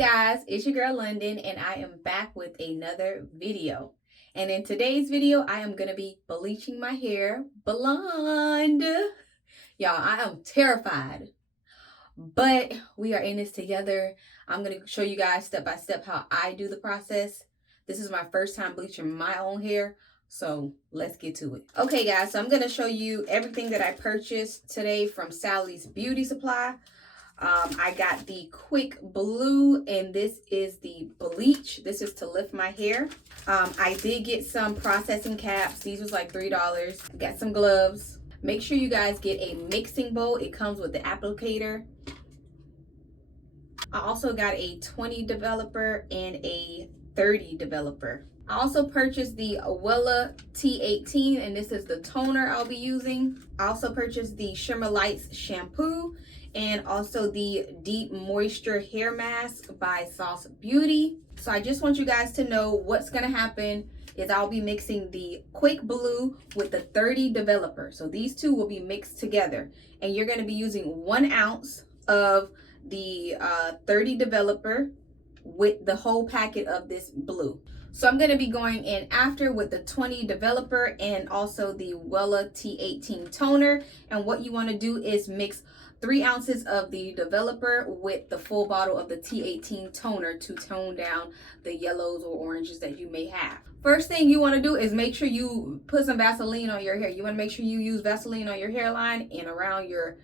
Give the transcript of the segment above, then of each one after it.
Guys, it's your girl London and I am back with another video. And in today's video, I am going to be bleaching my hair blonde. Y'all, I am terrified, but we are in this together. I'm going to show you guys step by step how I do the process. This is my first time bleaching my own hair, so let's get to it. Okay guys, so I'm going to show you everything that I purchased today from Sally's Beauty Supply. I got the Quick Blue, and this is the bleach. This is to lift my hair. I did get some processing caps. These was like $3. Got some gloves. Make sure you guys get a mixing bowl. It comes with the applicator. I also got a 20 developer and a 30 developer. I also purchased the Wella T18, and this is the toner I'll be using. I also purchased the Shimmer Lights shampoo and also the Deep Moisture Hair Mask by Sauce Beauty. So I just want you guys to know what's gonna happen is I'll be mixing the Quick Blue with the 30 developer. So these two will be mixed together, and you're gonna be using 1 ounce of the 30 developer with the whole packet of this blue. So I'm going to be going in after with the 20 developer and also the Wella T18 toner. And what you want to do is mix 3 ounces of the developer with the full bottle of the T18 toner to tone down the yellows or oranges that you may have. First thing you want to do is make sure you put some Vaseline on your hair. You want to make sure you use Vaseline on your hairline and around your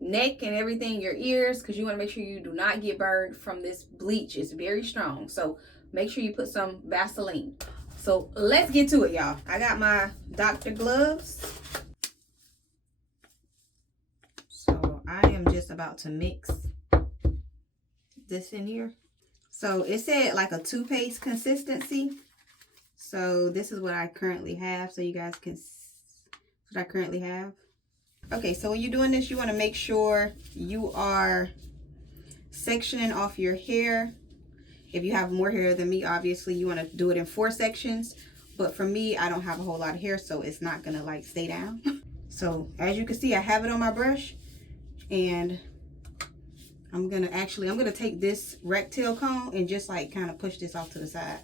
neck and everything, your ears, because you want to make sure you do not get burned from this bleach. It's very strong, so make sure you put some Vaseline. So let's get to it, y'all. I got my Dr. gloves. So I am just about to mix this in here. So it said like a toothpaste consistency. So this is what I currently have, so you guys can see what I currently have. Okay, so when you're doing this, you want to make sure you are sectioning off your hair. If you have more hair than me, obviously you want to do it in 4 sections. But for me, I don't have a whole lot of hair, so it's not gonna like stay down. So as you can see, I have it on my brush, and I'm gonna take this rectangle comb and just like kind of push this off to the side.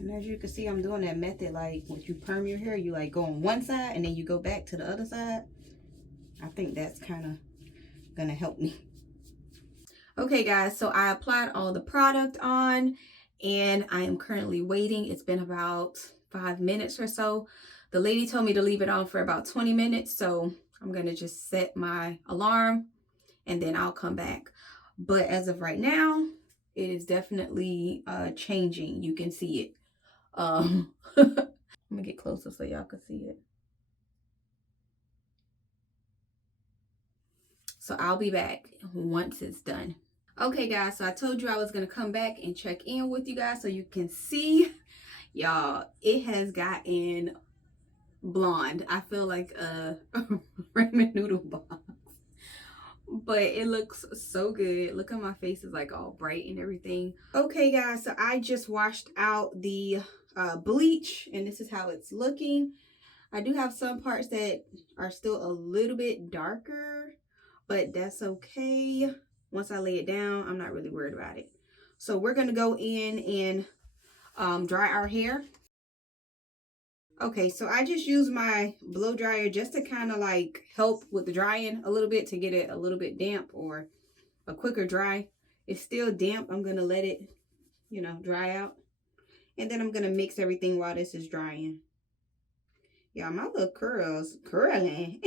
And as you can see, I'm doing that method like when you perm your hair, you like go on one side and then you go back to the other side. I think that's kind of gonna help me. Okay guys, so I applied all the product on and I am currently waiting. It's been about 5 minutes or so. The lady told me to leave it on for about 20 minutes, so I'm gonna just set my alarm and then I'll come back. But as of right now, it is definitely changing. You can see it. I'm gonna get closer so y'all can see it. So I'll be back once it's done. Okay guys, so I told you I was gonna come back and check in with you guys so you can see. Y'all, it has gotten blonde. I feel like a ramen noodle box, but it looks so good. Look at my face, is like all bright and everything. Okay guys, so I just washed out the bleach, and this is how it's looking. I do have some parts that are still a little bit darker, but that's okay. Once I lay it down, I'm not really worried about it. So we're gonna go in and dry our hair. Okay, so I just use my blow dryer just to kind of like help with the drying a little bit, to get it a little bit damp or a quicker dry. It's still damp. I'm gonna let it, you know, dry out. And then I'm gonna mix everything while this is drying. Yeah, my little curls curling.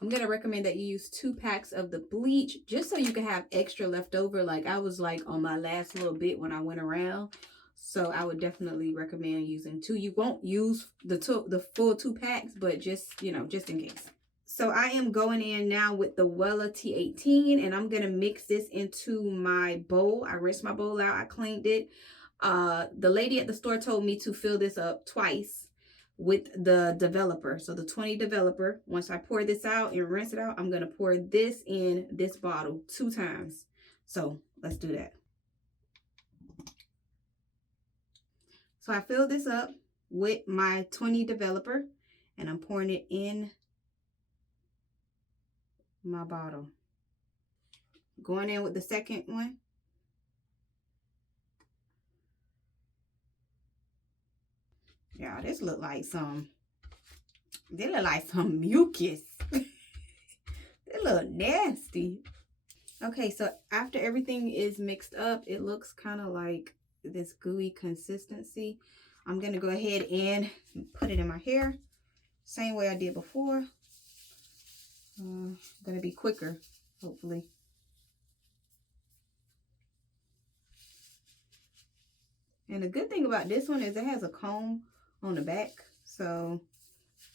I'm gonna recommend that you use 2 packs of the bleach just so you can have extra left over. Like I was like on my last little bit when I went around. So I would definitely recommend using 2. You won't use the full 2 packs, but just, you know, just in case. So I am going in now with the Wella T18, and I'm going to mix this into my bowl. I rinsed my bowl out. I cleaned it. The lady at the store told me to fill this up twice with the developer. So the 20 developer, once I pour this out and rinse it out, I'm going to pour this in this bottle 2 times. So let's do that. So I fill this up with my 20 developer and I'm pouring it in my bottle. Going in with the second one. Yeah, this look like some mucus. They look nasty. Okay, so after everything is mixed up, it looks kind of like this gooey consistency. I'm going to go ahead and put it in my hair. Same way I did before. Going to be quicker, hopefully. And the good thing about this one is it has a comb on the back. So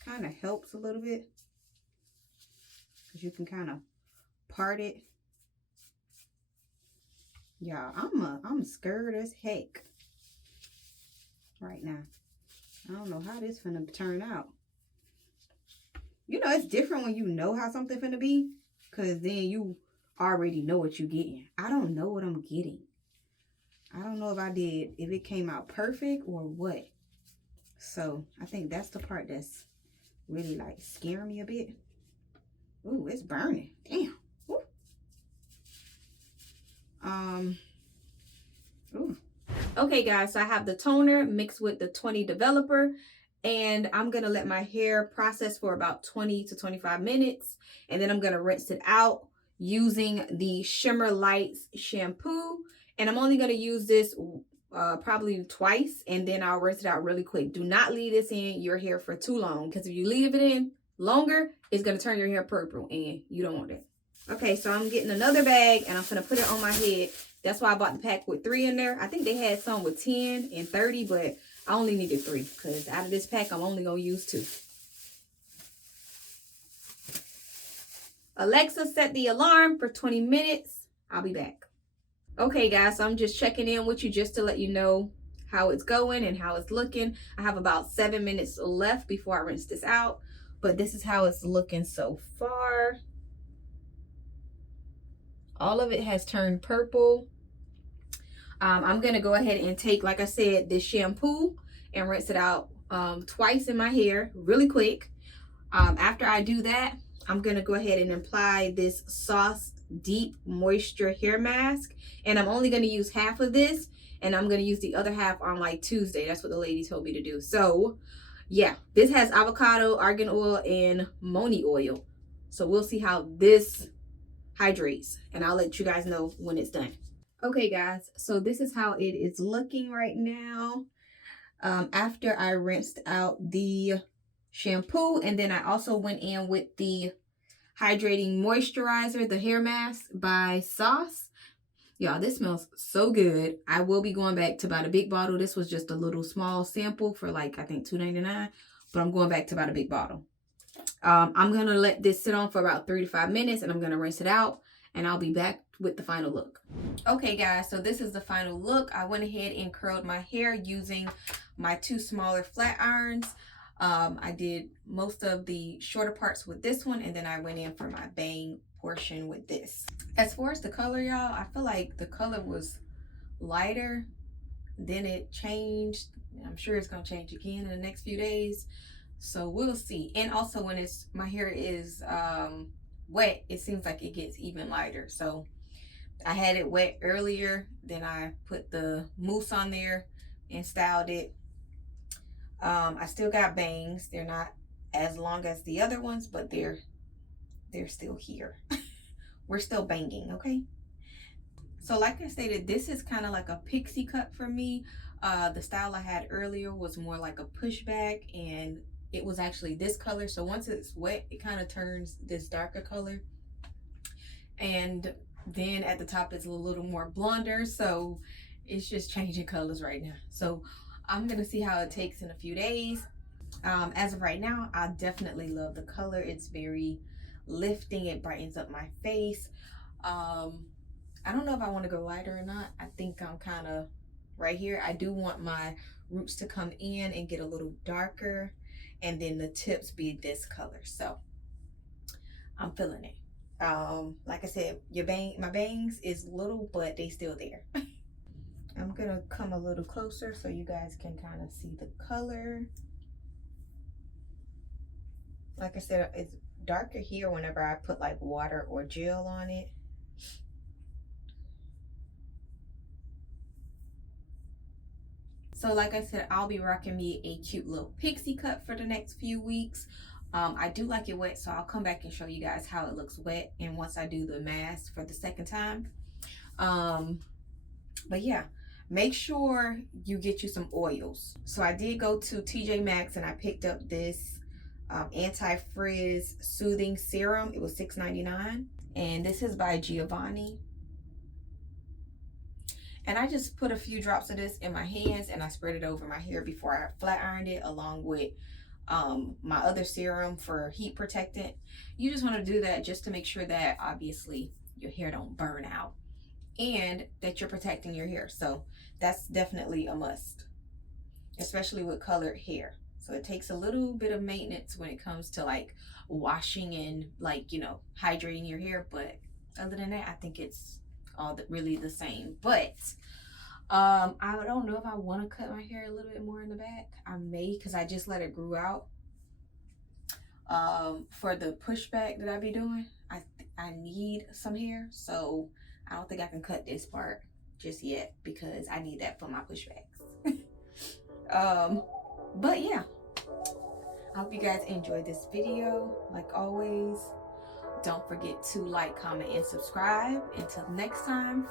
kind of helps a little bit. Because you can kind of part it. Yeah, I'm scared as heck right now. I don't know how this finna turn out. You know, it's different when you know how something finna be, because then you already know what you're getting. I don't know what I'm getting. I don't know if it came out perfect or what. So I think that's the part that's really like scaring me a bit. Ooh, it's burning. Damn. Ooh. Ooh. Okay guys, so I have the toner mixed with the 20 developer, and I'm gonna let my hair process for about 20 to 25 minutes, and then I'm gonna rinse it out using the Shimmer Lights shampoo. And I'm only gonna use this probably twice, and then I'll rinse it out really quick. Do not leave this in your hair for too long, because if you leave it in longer, it's gonna turn your hair purple, and you don't want that. Okay, so I'm getting another bag, and I'm gonna put it on my head. That's why I bought the pack with 3 in there. I think they had some with 10 and 30, but I only needed 3 because out of this pack, I'm only going to use 2. Alexa, set the alarm for 20 minutes. I'll be back. Okay, guys, so I'm just checking in with you just to let you know how it's going and how it's looking. I have about 7 minutes left before I rinse this out, but this is how it's looking so far. All of it has turned purple. I'm going to go ahead and take, like I said, this shampoo and rinse it out twice in my hair really quick. After I do that, I'm going to go ahead and apply this Sauce Deep Moisture Hair Mask. And I'm only going to use half of this. And I'm going to use the other half on like Tuesday. That's what the lady told me to do. So, yeah, this has avocado, argan oil, and moni oil. So we'll see how this hydrates. And I'll let you guys know when it's done. Okay guys, so this is how it is looking right now after I rinsed out the shampoo, and then I also went in with the hydrating moisturizer, the hair mask by Sauce. Y'all, this smells so good. I will be going back to buy the big bottle. This was just a little small sample for like I think $2.99, but I'm going back to buy the big bottle. I'm gonna let this sit on for about 3 to 5 minutes, and I'm gonna rinse it out, and I'll be back with the final look. Okay guys, so this is the final look. I went ahead and curled my hair using my 2 smaller flat irons. I did most of the shorter parts with this one, and then I went in for my bang portion with this. As far as the color, y'all, I feel like the color was lighter, then it changed. I'm sure it's gonna change again in the next few days, so we'll see. And also when my hair is wet, it seems like it gets even lighter. So I had it wet earlier, then I put the mousse on there and styled it. I still got bangs. They're not as long as the other ones, but they're still here. We're still banging, okay? So like I stated, this is kind of like a pixie cut for me. The style I had earlier was more like a pushback, and it was actually this color. So once it's wet, it kind of turns this darker color. And then at the top it's a little more blonder, so it's just changing colors right now. So I'm gonna see how it takes in a few days. As of right now, I definitely love the color. It's very lifting. It brightens up my face. I don't know if I want to go lighter or not. I think I'm kind of right here. I do want my roots to come in and get a little darker, and then the tips be this color. So I'm feeling it. Like I said, my bangs is little, but they still there. I'm gonna come a little closer so you guys can kind of see the color. Like I said, it's darker here whenever I put like water or gel on it. So like I said, I'll be rocking me a cute little pixie cut for the next few weeks. I do like it wet, so I'll come back and show you guys how it looks wet, and once I do the mask for the second time. But yeah, make sure you get you some oils. So I did go to TJ Maxx and I picked up this anti-frizz soothing serum. It was $6.99, and this is by Giovanni. And I just put a few drops of this in my hands and I spread it over my hair before I flat ironed it, along with my other serum for heat protectant. You just want to do that just to make sure that obviously your hair don't burn out and that you're protecting your hair. So that's definitely a must, especially with colored hair. So it takes a little bit of maintenance when it comes to like washing and like, you know, hydrating your hair, but other than that, I think it's all really the same. But I don't know if I want to cut my hair a little bit more in the back. I may, because I just let it grow out. For the pushback that I be doing, I need some hair, so I don't think I can cut this part just yet because I need that for my pushbacks. But yeah, I hope you guys enjoyed this video. Like always, don't forget to like, comment, and subscribe. Until next time,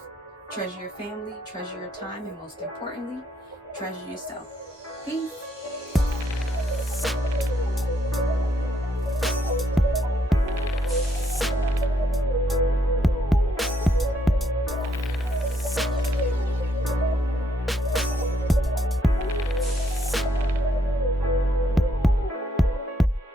treasure your family, treasure your time, and most importantly, treasure yourself. Peace.